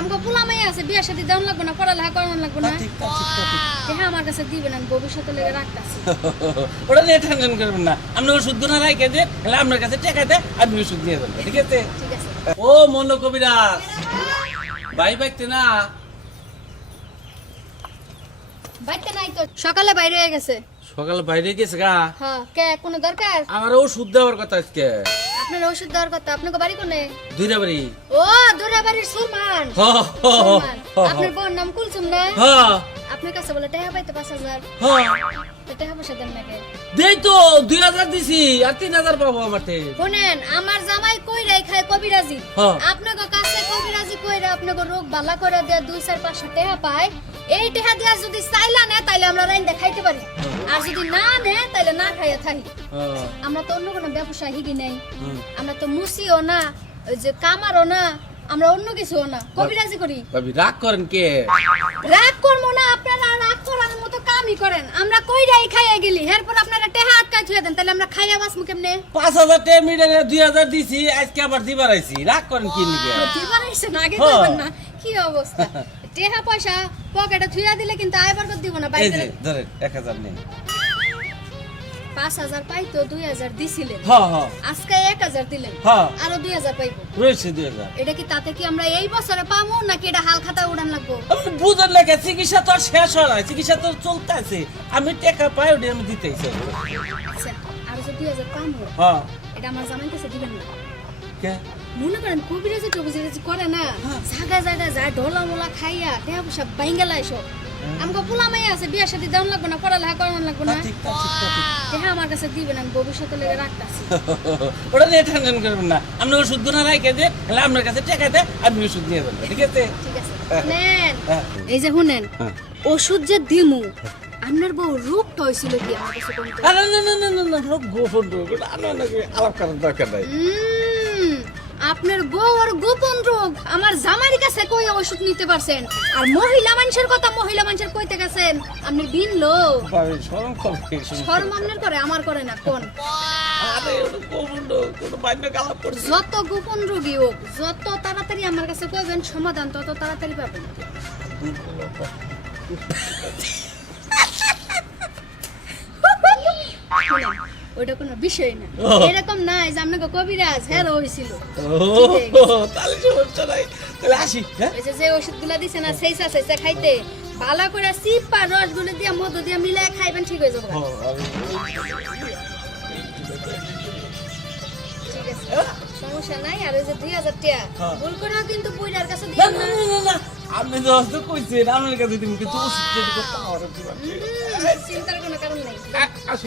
আমাকে পোলা মাই আছে বিয়ের সাথে লাগবে না পড়ালেখা করানো লাগবে না। হ্যাঁ আমার কাছে দিবেন আমি ভবিষ্যতে লেগে রাখতেছি। ওটা নিয়ে টেনশন করবেন না। আপনি ওষুধ রাখে যে তাহলে আপনার কাছে টাকা দেয় আপনি ওষুধ দিয়ে দেবেন ঠিক আছে? ও কবিরাজ। ভাই বাইতে না। বাইতে নাই তো সকালে বাইরে হয়ে গেছে। সকালে বাইরে গেছে গা? হ্যাঁ কে কোনো দরকার? আমার ওষুধ দেওয়ার কথা আজকে। আপনার ওষুধ দেওয়ার কথা আপনাকে বাড়ি কোনে? দুইটা বাড়ি ও হ সুরমান। হ আপনার বোন নাম কুলসুম না? আপনার কাছে বলে টাকা পাইতে পাঁচ হাজার। টাকা পয়সা দেন নাকি? দেই তো দুই হাজার দিছি আর তিন হাজার পাবো আমার থেকে। শুনেন আমার জামাই কই রাই খায় কবিরাজি। আপনাকে কাছে কবিরাজি কইরা আপনাকে রোগ বালা করে দেয়া দুই চার পাঁচশো টাকা পায় এই টাকা দিয়া যদি চাইলা নেয় তাইলে আমরা রাইন্দা খাইতে পারি। আর যদি না নেয় তাইলে না খাইয়া থাকি। আমরা তো অন্য কোনো ব্যবসা হিগি নাই। আমরা তো মুসিও না ওই যে কামারও না আমরা অন্য কিছুও না। কবিরাজি করি? ভাবি রাগ করেন কে? রাগ করব না আপনারা রাগ করার মতো কামই করেন। আমরা কইরাই খাইয়া গেলি এরপর আপনারা টেহা আটকাই থুয়ে দেন তাহলে আমরা খাইয়া বাসমু কেমনে? পাঁচ হাজার টাকা মিটারে দুই হাজার দিছি আজকে আবার দিবার আইছি। রাগ করেন কি নিকে দিবার আইসে না আগে। না। কি অবস্থা? টেহা পয়সা পকেটে থুইয়া দিলে কিন্তু আইবার করে দিব না এই যে ধরেন এক হাজার নেই। পাঁচ হাজার পাই তো দুই হাজার দিছিলেন। হ হ। আজকে এক হাজার দিলেন হ্যাঁ। আরও দুই হাজার পাইবো। রয়েছে দুই হাজার। এটা কি তাতে কি আমরা এই বছরে পাবো নাকি এটা হাল খাতা উড়ান লাগবো? আপনি বুঝেন না কে? চিকিৎসা তো আর শেষ হয় না চিকিৎসা তো চলতে আছে আমি টাকা পাই ওটা আমি দিতেইছি আচ্ছা আরও যে দুই হাজার পাবো হ্যাঁ এটা আমার জামাই কাছে দিবেন না। কে? মনে করেন কবিরাজি টবিরাজি করে না হ্যাঁ। জায়গা জায়গা যায় ঢোলা মোলা খাইয়া টেহা পয়সা বাইঙ্গেলা এসব আমাকে পোলা মাই আছে বিয়ের সাথে দেওয়ান লাগবে না পড়ালেখা করানো লাগবে না। টেহা আমার কাছে দিবেন আমি ভবিষ্যতে লেগে রাখতেছি। ওটা নিয়ে টেনশন করবেন না। আপনি ওষুধগুলো রাখে যে তাহলে আপনার কাছে টাকা দেয় আপনি ওষুধ দিয়ে দেবেন ঠিক আছে? ঠিক আছে। নেন হ্যাঁ। এই যে শুনেন হ্যাঁ। ওষুধ যে দিমু আপনার বউ রোগটা হয়েছিল কি? আমার কাছে কোন না না না না না সব গোপন রোগ আলাপ করার দরকার নাই। আপনার বউ আর গোপন রোগ আমার জামাইর কাছে কই ওষুধ নিতে পারছেন। আর মহিলা মানুষের কথা মহিলা মানুষের কইতে গেছেন। আপনি দিন লো শরম করবে শর্ম আপনার করে আমার করে না কোন? যত গোপন রোগী হোক যত তাড়াতাড়ি আমার কাছে কইবেন সমাধান তত তাড়াতাড়ি পাবেন। শুনেন, ওইটা কোনো বিষয় না। এরকম নাই যে আপনাকে কবিরাজ হ্যাঁ হয়েছিল তাহলে সমস্যা নাই তাহলে আসি হ্যাঁ? যে ওষুধগুলো দিছে না সেই সাথে খাইতে ভালো করে সিপা রসগুলো দিয়ে মধু দিয়ে মিলাই খাইবেন ঠিক হয়ে যাবে। ও, আমি- ঠিক আছে। সমস্যা নাই আর ওই যে দুই হাজার টাকা হ্যাঁ। ভুল করেও কিন্তু কাছে না আপনি তো অস্ত কইছেন আপনার কাছে তুমি কিন্তু ওষুধ যদি করতে আমার দিবেন হুম, চিন্তার কোনো কারণ নাই। আসি